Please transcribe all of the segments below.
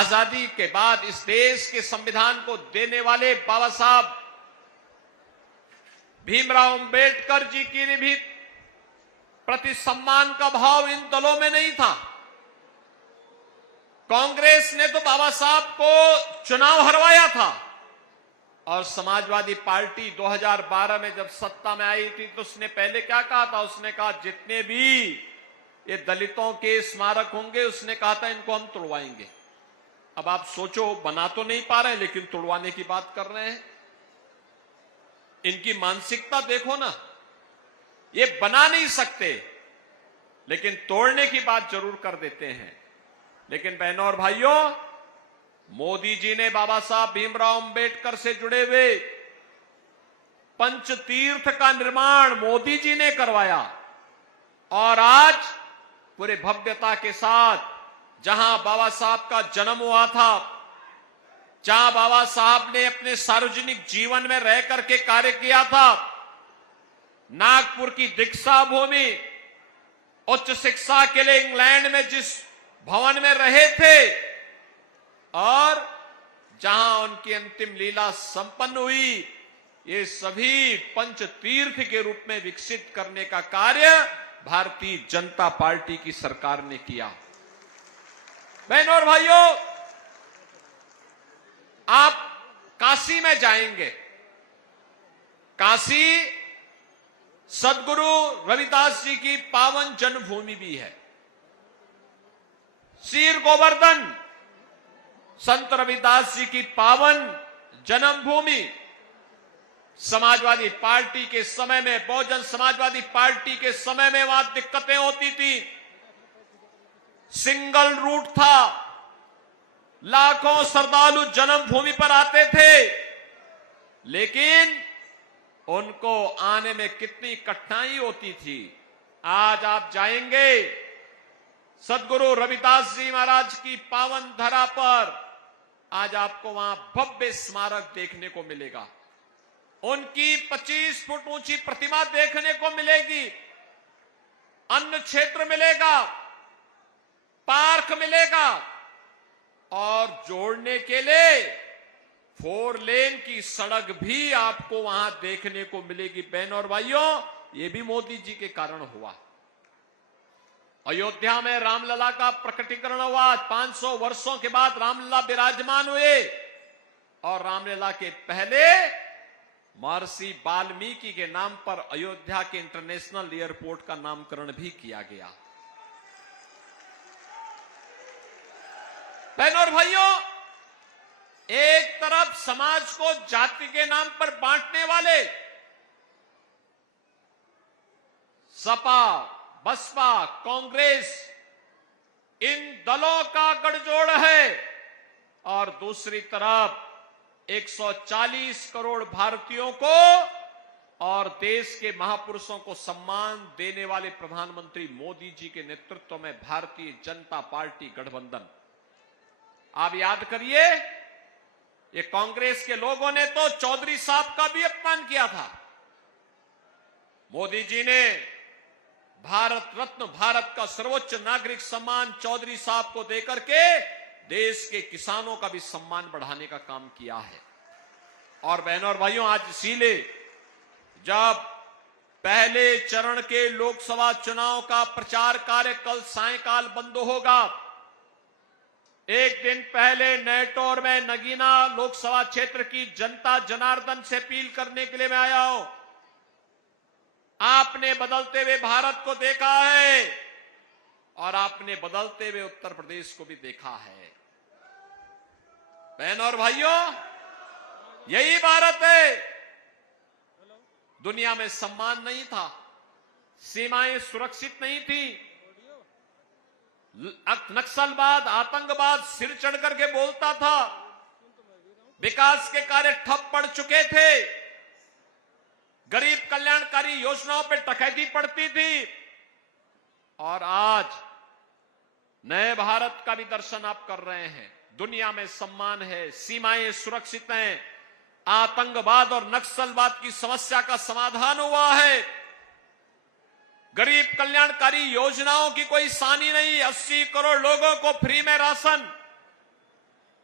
आजादी के बाद इस देश के संविधान को देने वाले बाबा साहब भीमराव अंबेडकर जी की भी प्रति सम्मान का भाव इन दलों में नहीं था। कांग्रेस ने तो बाबा साहब को चुनाव हरवाया था और समाजवादी पार्टी 2012 में जब सत्ता में आई थी तो उसने पहले क्या कहा था? उसने कहा जितने भी ये दलितों के स्मारक होंगे, उसने कहा था इनको हम तोड़वाएंगे। अब आप सोचो, बना तो नहीं पा रहे लेकिन तोड़वाने की बात कर रहे हैं। इनकी मानसिकता देखो ना, ये बना नहीं सकते लेकिन तोड़ने की बात जरूर कर देते हैं। लेकिन बहनों और भाइयों, मोदी जी ने बाबा साहब भीमराव अंबेडकर से जुड़े हुए पंचतीर्थ का निर्माण मोदी जी ने करवाया और आज पूरे भव्यता के साथ जहां बाबा साहब का जन्म हुआ था, जहां बाबा साहब ने अपने सार्वजनिक जीवन में रह करके कार्य किया था, नागपुर की दीक्षा भूमि, उच्च शिक्षा के लिए इंग्लैंड में जिस भवन में रहे थे और जहां उनकी अंतिम लीला संपन्न हुई, ये सभी पंचतीर्थ के रूप में विकसित करने का कार्य भारतीय जनता पार्टी की सरकार ने किया। बहनों और भाइयों, आप काशी में जाएंगे, काशी सदगुरु रविदास जी की पावन जन्मभूमि भी है। शीर गोवर्धन संत रविदास जी की पावन जन्मभूमि। समाजवादी पार्टी के समय में, बहुजन समाजवादी पार्टी के समय में वहां दिक्कतें होती थी, सिंगल रूट था, लाखों श्रद्धालु जन्मभूमि पर आते थे, लेकिन उनको आने में कितनी कठिनाई होती थी। आज आप जाएंगे सदगुरु रविदास जी महाराज की पावन धरा पर, आज आपको वहां भव्य स्मारक देखने को मिलेगा, उनकी 25 फुट ऊंची प्रतिमा देखने को मिलेगी, अन्न क्षेत्र मिलेगा, पार्क मिलेगा और जोड़ने के लिए 4 लेन की सड़क भी आपको वहां देखने को मिलेगी। बहनों और भाइयों, ये भी मोदी जी के कारण हुआ। अयोध्या में रामलला का प्रकटीकरण हुआ, 500 वर्षों के बाद रामलला विराजमान हुए और रामलला के पहले महर्षि वाल्मीकि के नाम पर अयोध्या के इंटरनेशनल एयरपोर्ट का नामकरण भी किया गया। बहनों और भाइयों, एक तरफ समाज को जाति के नाम पर बांटने वाले सपा, बसपा, कांग्रेस, इन दलों का गठजोड़ है और दूसरी तरफ 140 करोड़ भारतीयों को और देश के महापुरुषों को सम्मान देने वाले प्रधानमंत्री मोदी जी के नेतृत्व में भारतीय जनता पार्टी गठबंधन। आप याद करिए, ये कांग्रेस के लोगों ने तो चौधरी साहब का भी अपमान किया था। मोदी जी ने भारत रत्न, भारत का सर्वोच्च नागरिक सम्मान चौधरी साहब को देकर के देश के किसानों का भी सम्मान बढ़ाने का काम किया है। और बहनों और भाइयों, आज इसीलिए जब पहले चरण के लोकसभा चुनाव का प्रचार कार्य कल सायंकाल बंद होगा, एक दिन पहले नेटौर में नगीना लोकसभा क्षेत्र की जनता जनार्दन से अपील करने के लिए मैं आया हूं। आपने बदलते हुए भारत को देखा है और आपने बदलते हुए उत्तर प्रदेश को भी देखा है। बहनों और भाइयों, यही भारत है। दुनिया में सम्मान नहीं था, सीमाएं सुरक्षित नहीं थी, नक्सलवाद, आतंकवाद सिर चढ़ करके बोलता था, विकास के कार्य ठप पड़ चुके थे, गरीब कल्याणकारी योजनाओं पर डकैती पड़ती थी और आज नए भारत का भी दर्शन आप कर रहे हैं। दुनिया में सम्मान है, सीमाएं सुरक्षित हैं, आतंकवाद और नक्सलवाद की समस्या का समाधान हुआ है, गरीब कल्याणकारी योजनाओं की कोई सानी नहीं, 80 करोड़ लोगों को फ्री में राशन,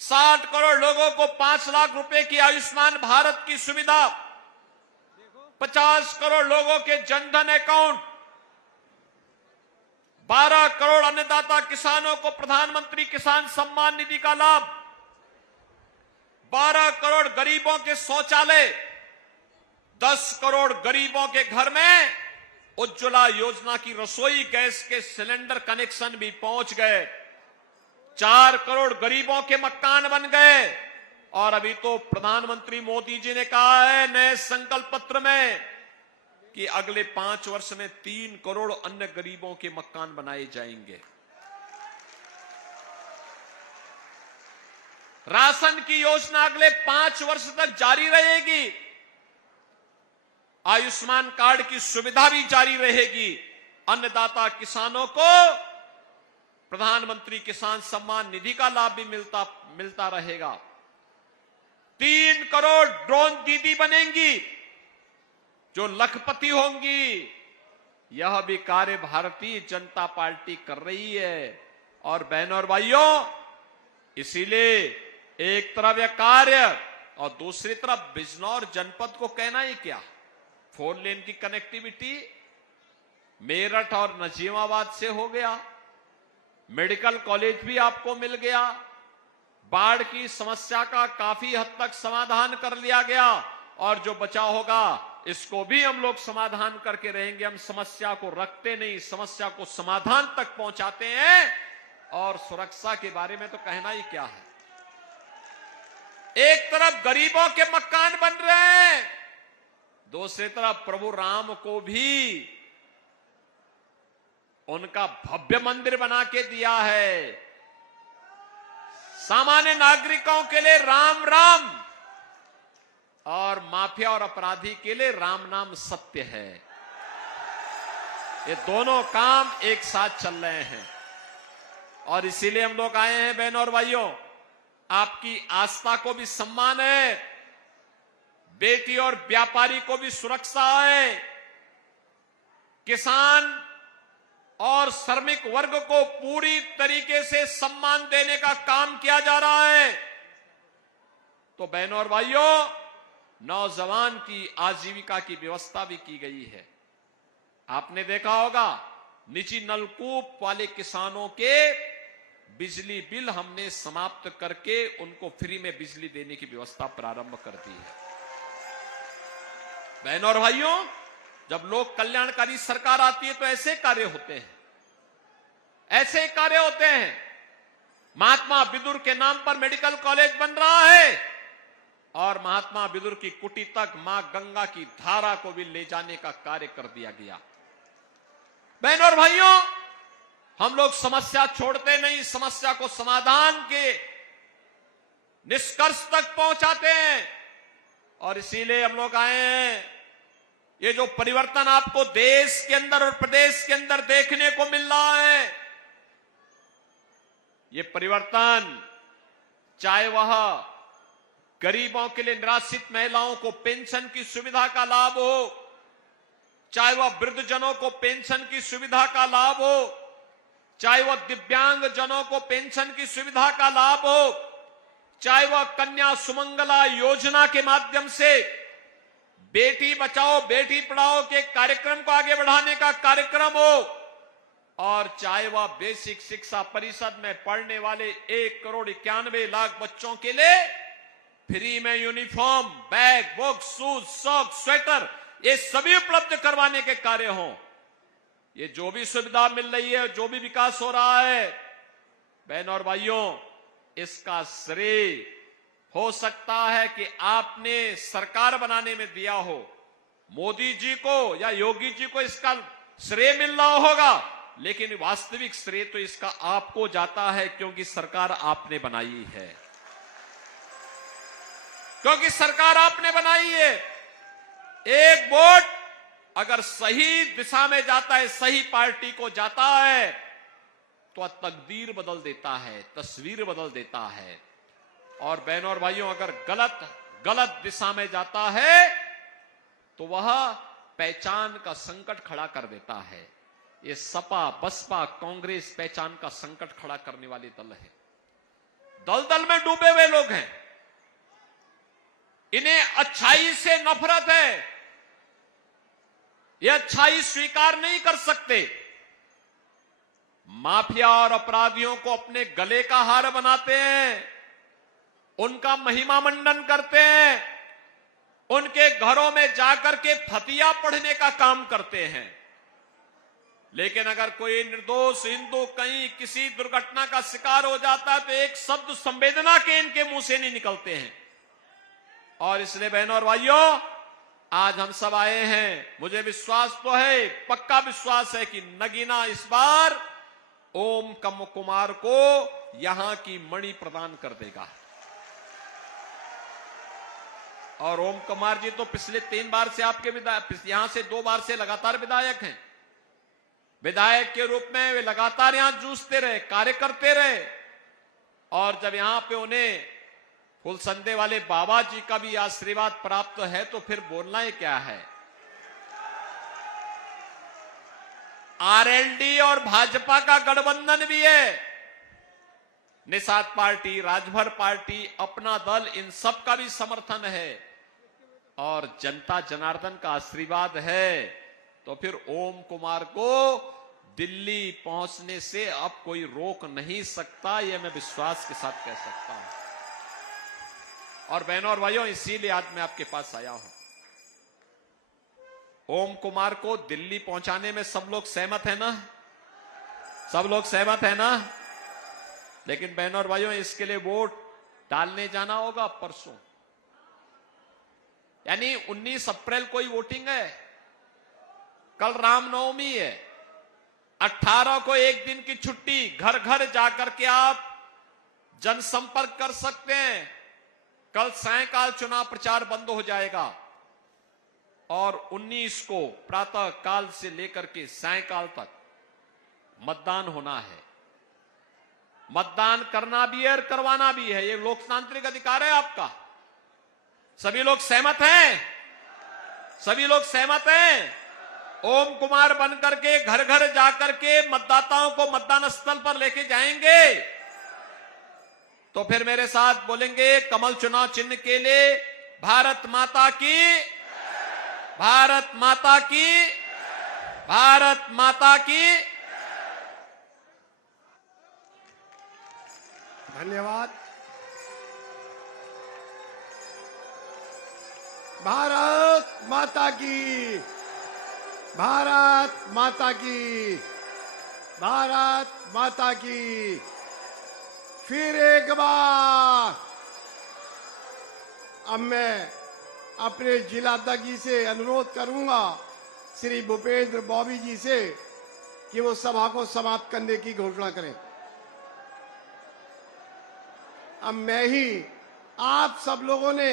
60 करोड़ लोगों को 5 लाख रुपए की आयुष्मान भारत की सुविधा, 50 करोड़ लोगों के जनधन अकाउंट, 12 करोड़ अन्नदाता किसानों को प्रधानमंत्री किसान सम्मान निधि का लाभ, 12 करोड़ गरीबों के शौचालय, 10 करोड़ गरीबों के घर में उज्ज्वला योजना की रसोई गैस के सिलेंडर कनेक्शन भी पहुंच गए, 4 करोड़ गरीबों के मकान बन गए। और अभी तो प्रधानमंत्री मोदी जी ने कहा है नए संकल्प पत्र में कि अगले 5 वर्ष में 3 करोड़ अन्य गरीबों के मकान बनाए जाएंगे। राशन की योजना अगले 5 वर्ष तक जारी रहेगी, आयुष्मान कार्ड की सुविधा भी जारी रहेगी, अन्नदाता किसानों को प्रधानमंत्री किसान सम्मान निधि का लाभ भी मिलता रहेगा। 3 करोड़ ड्रोन दीदी बनेंगी जो लखपति होंगी। यह भी कार्य भारतीय जनता पार्टी कर रही है। और बहनों और भाइयों, इसीलिए एक तरफ यह कार्य और दूसरी तरफ बिजनौर जनपद को कहना ही क्या, 4 लेन की कनेक्टिविटी मेरठ और नजीमाबाद से हो गया, मेडिकल कॉलेज भी आपको मिल गया, बाढ़ की समस्या का काफी हद तक समाधान कर लिया गया, और जो बचा होगा इसको भी हम लोग समाधान करके रहेंगे। हम समस्या को रखते नहीं, समस्या को समाधान तक पहुंचाते हैं। और सुरक्षा के बारे में तो कहना ही क्या है, एक तरफ गरीबों के मकान बन रहे हैं, दूसरी तरफ प्रभु राम को भी उनका भव्य मंदिर बना के दिया है। सामान्य नागरिकों के लिए राम राम और माफिया और अपराधी के लिए राम नाम सत्य है। ये दोनों काम एक साथ चल रहे हैं और इसीलिए हम लोग आए हैं। बहनों और भाइयों, आपकी आस्था को भी सम्मान है, बेटी और व्यापारी को भी सुरक्षा है, किसान और श्रमिक वर्ग को पूरी तरीके से सम्मान देने का काम किया जा रहा है। तो बहनों और भाइयों, नौजवान की आजीविका की व्यवस्था भी की गई है। आपने देखा होगा निजी नलकूप वाले किसानों के बिजली बिल हमने समाप्त करके उनको फ्री में बिजली देने की व्यवस्था प्रारंभ कर दी है। बहनों और भाइयों, जब लोक कल्याणकारी सरकार आती है तो ऐसे कार्य होते हैं, ऐसे कार्य होते हैं। महात्मा बिदुर के नाम पर मेडिकल कॉलेज बन रहा है और महात्मा बिदुर की कुटी तक मां गंगा की धारा को भी ले जाने का कार्य कर दिया गया। बहनों और भाइयों, हम लोग समस्या छोड़ते नहीं, समस्या को समाधान के निष्कर्ष तक पहुंचाते हैं। और इसीलिए हम लोग आए हैं। ये जो परिवर्तन आपको देश के अंदर और प्रदेश के अंदर देखने को मिल रहा है, ये परिवर्तन चाहे वह गरीबों के लिए निराश्रित महिलाओं को पेंशन की सुविधा का लाभ हो, चाहे वह वृद्धजनों को पेंशन की सुविधा का लाभ हो, चाहे वह दिव्यांग जनों को पेंशन की सुविधा का लाभ हो, चाहे वह कन्या सुमंगला योजना के माध्यम से बेटी बचाओ बेटी पढ़ाओ के कार्यक्रम को आगे बढ़ाने का कार्यक्रम हो, और चाहे वह बेसिक शिक्षा परिषद में पढ़ने वाले 1,91,00,000 बच्चों के लिए फ्री में uniform, bag, book, shoes, socks, sweater, ये सभी उपलब्ध करवाने के कार्य हों। ये जो भी सुविधा मिल रही है, जो भी विकास हो रहा है, बहनों और भाइयों, इसका श्रेय हो सकता है कि आपने सरकार बनाने में दिया हो, मोदी जी को या योगी जी को इसका श्रेय मिल रहा होगा, लेकिन वास्तविक श्रेय तो इसका आपको जाता है, क्योंकि सरकार आपने बनाई है, क्योंकि सरकार आपने बनाई है। एक वोट अगर सही दिशा में जाता है, सही पार्टी को जाता है, तो तकदीर बदल देता है, तस्वीर बदल देता है। और बहनों और भाइयों, अगर गलत दिशा में जाता है तो वह पहचान का संकट खड़ा कर देता है। ये सपा, बसपा, कांग्रेस पहचान का संकट खड़ा करने वाले दल है। दलदल में डूबे हुए लोग हैं। इन्हें अच्छाई से नफरत है, ये अच्छाई स्वीकार नहीं कर सकते। माफिया और अपराधियों को अपने गले का हार बनाते हैं, उनका महिमा मंडन करते हैं, उनके घरों में जाकर के फतिया पढ़ने का काम करते हैं। लेकिन अगर कोई निर्दोष हिंदू कहीं किसी दुर्घटना का शिकार हो जाता है तो एक शब्द संवेदना के इनके मुंह से नहीं निकलते हैं। और इसलिए बहनों और भाइयों, आज हम सब आए हैं, मुझे विश्वास तो है, पक्का विश्वास है कि नगीना इस बार ओम कुमार को यहां की मणि प्रदान कर देगा। और ओम कुमार जी तो पिछले 3 बार से आपके विधायक, यहां से 2 बार से लगातार विधायक हैं। विधायक के रूप में वे लगातार यहां जूझते रहे, कार्य करते रहे। और जब यहां पे उन्हें फुलसंदे वाले बाबा जी का भी आशीर्वाद प्राप्त है तो फिर बोलना ही क्या है। आरएलडी और भाजपा का गठबंधन भी है, निषाद पार्टी, राजभर पार्टी, अपना दल, इन सब का भी समर्थन है और जनता जनार्दन का आशीर्वाद है। तो फिर ओम कुमार को दिल्ली पहुंचने से अब कोई रोक नहीं सकता, यह मैं विश्वास के साथ कह सकता हूं। और बहनों और भाइयों, इसीलिए आज मैं आपके पास आया हूं। ओम कुमार को दिल्ली पहुंचाने में सब लोग सहमत है ना? सब लोग सहमत है ना? लेकिन बहनों और भाइयों, इसके लिए वोट डालने जाना होगा परसों, यानी 19 अप्रैल को ही वोटिंग है। कल रामनवमी है, 18 को एक दिन की छुट्टी, घर घर जाकर के आप जनसंपर्क कर सकते हैं। कल सायंकाल चुनाव प्रचार बंद हो जाएगा और 19 को प्रातः काल से लेकर के सायंकाल तक मतदान होना है। मतदान करना भी है और करवाना भी है, ये लोकतांत्रिक अधिकार है आपका। सभी लोग सहमत हैं? सभी लोग सहमत हैं? ओम कुमार बनकर के घर घर जाकर के मतदाताओं को मतदान स्थल पर लेके जाएंगे। तो फिर मेरे साथ बोलेंगे, कमल चुनाव चिन्ह के लिए भारत माता की, भारत माता की, भारत माता की। धन्यवाद। भारत माता की, भारत माता की, भारत माता की। फिर एक बार अब मैं अपने जिलाध्यक्ष जी से अनुरोध करूंगा, श्री भूपेंद्र बॉबी जी से, कि वो सभा को समाप्त करने की घोषणा करें। अब मैं ही, आप सब लोगों ने